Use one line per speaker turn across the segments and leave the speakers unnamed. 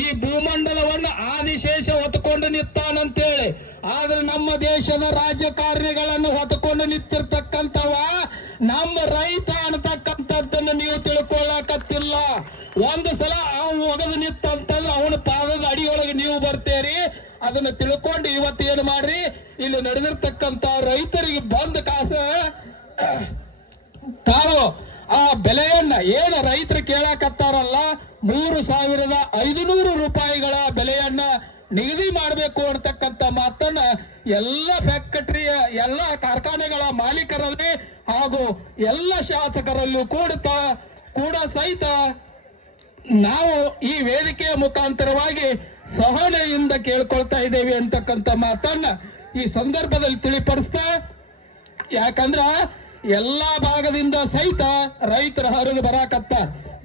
ಈ ಭೂಮಂಡಲವನ್ನು ಆದಿಶೇಷ ಹೊತ್ತುಕೊಂಡು ನಿಂತಾನಂತೇಳಿ. ಆದ್ರೆ ನಮ್ಮ ದೇಶದ ರಾಜಕಾರಣಿಗಳನ್ನು ಹೊತ್ತುಕೊಂಡು ನಿಂತಿರ್ತಕ್ಕಂಥವ ನಮ್ಮ ರೈತ ಅನ್ನತಕ್ಕಂಥದ್ದನ್ನು ನೀವು ತಿಳ್ಕೊಳ್ಳಕತ್ತಿಲ್ಲ ಒಂದು ಸಲ ಅವನು ಒಗದು ನಿತ್ತಂತಂದ್ರೆ ಅವನ ಪಾದದ ಅಡಿಯೊಳಗೆ ನೀವು ಬರ್ತೇರಿ. ಅದನ್ನ ತಿಳ್ಕೊಂಡು ಇವತ್ತು ಏನು ಮಾಡ್ರಿ? ಇಲ್ಲಿ ನಡೆದಿರ್ತಕ್ಕಂಥ ರೈತರಿಗೆ ಬಂದ ಕಾಸ, ತಾವು ಆ ಬೆಲೆಯನ್ನ ಏನು ರೈತರು ಕೇಳಕತ್ತಾರಲ್ಲ, ಮೂರು ಸಾವಿರದ ಐದುನೂರು ರೂಪಾಯಿಗಳ ಬೆಲೆಯನ್ನ ನಿಗದಿ ಮಾಡಬೇಕು ಅಂತಕ್ಕಂಥ ಮಾತನ್ನ ಎಲ್ಲ ಫ್ಯಾಕ್ಟರಿಯ ಎಲ್ಲ ಕಾರ್ಖಾನೆಗಳ ಮಾಲೀಕರಲ್ಲಿ ಹಾಗೂ ಎಲ್ಲ ಶಾಸಕರಲ್ಲೂ ಕೂಡ ಕೂಡ ಸಹಿತ ನಾವು ಈ ವೇದಿಕೆಯ ಮುಖಾಂತರವಾಗಿ ಸಹನೆಯಿಂದ ಕೇಳ್ಕೊಳ್ತಾ ಇದ್ದೇವೆ ಅಂತಕ್ಕಂಥ ಮಾತನ್ನ ಈ ಸಂದರ್ಭದಲ್ಲಿ ತಿಳಿಪಡಿಸ್ತಾ, ಯಾಕಂದ್ರ ಎಲ್ಲಾ ಭಾಗದಿಂದ ಸಹಿತ ರೈತರ ಹರಿದು ಬರಾಕತ್ತ.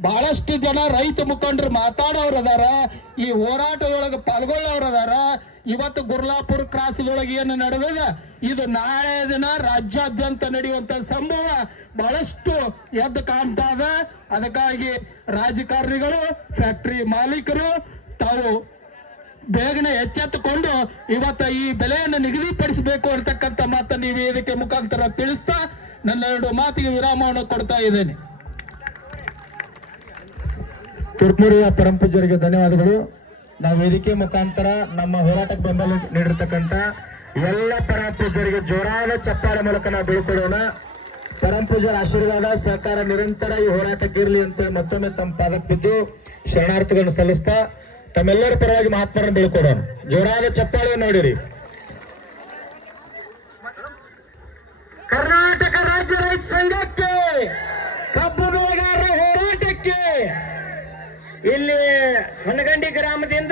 ಬಹಳಷ್ಟು ಜನ ರೈತ ಮುಖಂಡರು ಮಾತಾಡೋರು ಅದಾರ ಈ ಹೋರಾಟದೊಳಗೆ ಪಾಲ್ಗೊಳ್ಳೋರು ಅದಾರ ಇವತ್ತು ಗುರ್ಲಾಪುರ ಕ್ರಾಸ್ದೊಳಗೆ ಏನು ನಡೆದದ? ಇದು ನಾಳೆ ದಿನ ರಾಜ್ಯಾದ್ಯಂತ ನಡೆಯುವಂತ ಸಂಭವ. ಬಹಳಷ್ಟು ಎದ್ದು ಕಾಣ್ತಾ ಇದೆ ಅದಕ್ಕಾಗಿ ರಾಜಕಾರಣಿಗಳು, ಫ್ಯಾಕ್ಟರಿ ಮಾಲೀಕರು, ತಾವು ಬೇಗನೆ ಎಚ್ಚೆತ್ತುಕೊಂಡು ಇವತ್ತು ಈ ಬೆಲೆಯನ್ನು ನಿಗದಿಪಡಿಸಬೇಕು ಅಂತಕ್ಕಂಥ ಮಾತನ್ನು ನೀವು ಇದಕ್ಕೆ ಮುಖಾಂತರ ತಿಳಿಸ್ತಾ ನನ್ನ ಎರಡು ಮಾತಿಗೆ ವಿರಾಮವನ್ನು ಕೊಡ್ತಾ ಇದ್ದೇನೆ.
ತುರ್ಮುರಿಯ ಪರಂಪೂಜರಿಗೆ ಧನ್ಯವಾದಗಳು. ನಾವು ವೇದಿಕೆ ಮುಖಾಂತರ ನಮ್ಮ ಹೋರಾಟಕ್ಕೆ ಬೆಂಬಲ ನೀಡಿರ್ತಕ್ಕಂಥ ಎಲ್ಲ ಪರಂಪೂಜರಿಗೆ ಜೋರಾದ ಚಪ್ಪಾಳೆ ಮೂಲಕ ನಾವು ಬೀಳ್ಕೊಡೋಣ ಪರಂಪೂಜರ ಆಶೀರ್ವಾದ ಸಹಕಾರ ನಿರಂತರ ಈ ಹೋರಾಟಕ್ಕೆ ಇರಲಿ ಅಂತ ಮತ್ತೊಮ್ಮೆ ತಮ್ಮ ಪಾದಕ್ಕೆ ಬಿದ್ದು ಶರಣಾರ್ಥಿಗಳನ್ನು ಸಲ್ಲಿಸ್ತಾ ತಮ್ಮೆಲ್ಲರ ಪರವಾಗಿ ಮಹಾತ್ಮರನ್ನು ಬೀಳ್ಕೊಡೋಣ ಜೋರಾದ ಚಪ್ಪಾಳೆ ನೋಡಿರಿ. ಕರ್ನಾಟಕ ಇಲ್ಲಿ ಹೊನಗಂಡಿ ಗ್ರಾಮದಿಂದ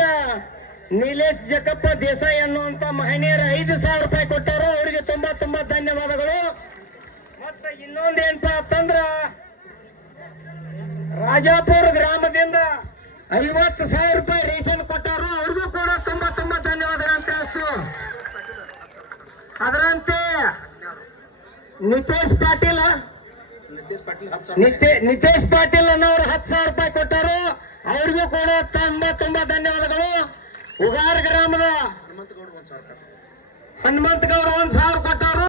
ನೀಲೇಶ್ ಜಕಪ್ಪ ದೇಸಾಯಿ ಅನ್ನುವಂತ ಮಹನೀಯರು ಐದು ಸಾವಿರ ರೂಪಾಯಿ ಕೊಟ್ಟರು. ಅವರಿಗೆ ತುಂಬಾ ತುಂಬಾ ಧನ್ಯವಾದಗಳು. ಮತ್ತೆ ಇನ್ನೊಂದೇನಪ್ಪ ಅಂತಂದ್ರ ರಾಜಾಪುರ ಗ್ರಾಮದಿಂದ ಐವತ್ತು ಸಾವಿರ ರೂಪಾಯಿ ರೇಷನ್ ಕೊಟ್ಟರು. ಅವ್ರಿಗೂ ಕೂಡ ತುಂಬಾ ತುಂಬಾ ಧನ್ಯವಾದಗಳು ಅಂತ ಅದರಂತೆ ನಿತೇಶ್ ಪಾಟೀಲ್ ನಿತೇ- ನಿತೇಶ್ ಪಾಟೀಲ್ ಅನ್ನೋರು ಹತ್ತು ಸಾವಿರ ರೂಪಾಯಿ ಕೊಟ್ಟರು. ಅವ್ರಿಗೂ ಕೂಡ ತುಂಬಾ ತುಂಬಾ ಧನ್ಯವಾದಗಳು. ಉಗಾರ್ ಗ್ರಾಮದ ಹನುಮಂತ ಗೌಡ ಒಂದ್ ಸಾವಿರ ಕೊಟ್ಟರು